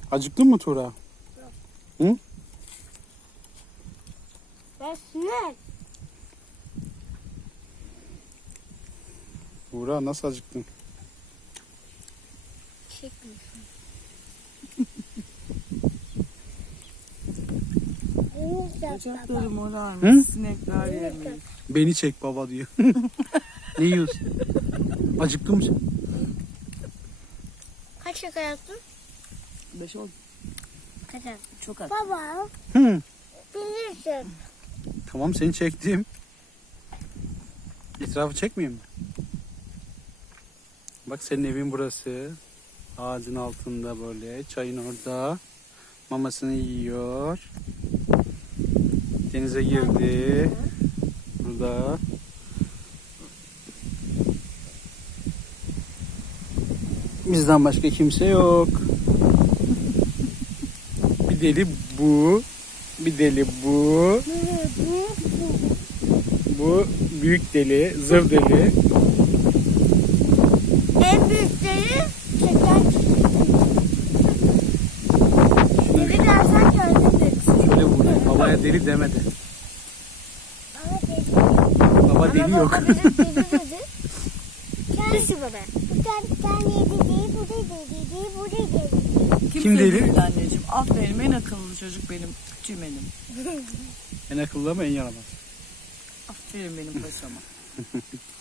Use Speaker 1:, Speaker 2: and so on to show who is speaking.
Speaker 1: Acıktın mı Tuğra? Hı?
Speaker 2: Besme.
Speaker 1: Tuğra nasıl acıktın?
Speaker 2: Çekmiyorsun.
Speaker 3: Bacakları morarmış.
Speaker 1: Hı?
Speaker 3: Sinekler yemiş.
Speaker 1: Beni çek baba diyor. Ne yiyorsun? Acıktın mı sen?
Speaker 2: Kaç şaka yaptın?
Speaker 3: 5 oldu.
Speaker 2: Kaç yaptın?
Speaker 3: Çok az.
Speaker 2: Baba.
Speaker 1: Hı.
Speaker 2: Bilirsin.
Speaker 1: Tamam seni çektim. Etrafı çekmeyeyim mi? Bak senin evin burası. Ağacın altında böyle. Çayın orada. Mamasını yiyor. Denize girdi. Burada. Bizden başka kimse yok. Bir deli bu. Bir deli bu. Bu büyük deli, zır deli.
Speaker 2: En büyükleri çeken deli dersen kendin bilirsin.
Speaker 1: Şöyle vurdu. Babaya deli demedi.
Speaker 2: Ama deli.
Speaker 1: Baba deli yok.
Speaker 2: Baba bize deli dedi. Kendisi baba. Bu tane yedi değil, bu da deli değil, bu da deli.
Speaker 3: Kimse
Speaker 1: Kim deli?
Speaker 3: değil anneciğim. Aferin, en akıllı çocuk benim. Tümenim.
Speaker 1: En akıllı ama en yaramaz.
Speaker 3: Aferin benim paşama.